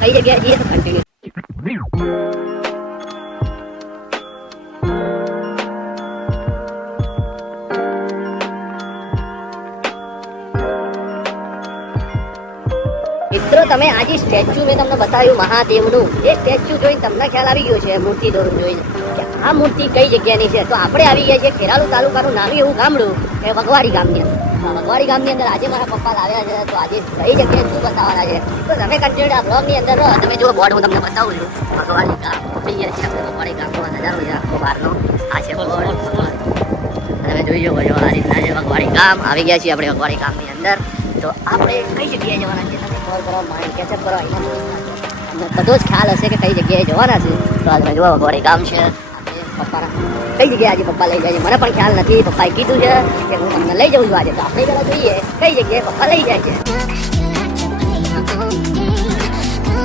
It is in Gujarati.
કઈ જગ્યાએ જઈએ તો કન્ટિન્યુ. મિત્રો તમે આજે સ્ટેચ્યુ મેં તમને બતાવ્યું મહાદેવનું, એ સ્ટેચ્યુ જોઈને તમને ખ્યાલ આવી ગયો છે મૂર્તિ દોરું જોઈને કે આ મૂર્તિ કઈ જગ્યાની છે. તો આપણે આવી ગયા છીએ ખેરાલુ તાલુકાનું નાનું એવું ગામડું એ વગવાડી ગામની અંદર. વગવાડી ગામની અંદર આજે મારા પપ્પા લાવ્યા છે. તો આજે કઈ જગ્યાએ શું બતાવવાના છે તો તમે કન્ટિન્યુ આ બ્લોગની અંદર રહો. તમે જો બોર્ડ હું તમને બતાવું છું. વગવાડી ગામ આવી ગયા છીએ આપણે. વગવાડી ગામનો નજારો છે આખો બહારનો. આ છે બોર્ડ, તમે જોઈ શકો છો આ રીતના છે વગવાડી ગામ. આવી ગયા છીએ આપણે વગવાડી ગામની અંદર. તો આપણે કઈ જગ્યાએ જવાના છે તમે ખબર કરો, માઇન્ડ કેચઅપ કરો. એના બધો જ ખ્યાલ હશે કે કઈ જગ્યાએ જવાના છે. તો આ તમે જુઓ વગવાડી ગામ છે. પપ્પાના કઈ જગ્યાએ આજે પપ્પા લઈ જાય છે મને પણ ખ્યાલ નથી. પપ્પાએ કીધું છે કે હું તમને લઈ જાઉં છું આજે. તો આપણે પહેલાં જોઈએ કઈ જગ્યાએ પપ્પા લઈ જાય છે.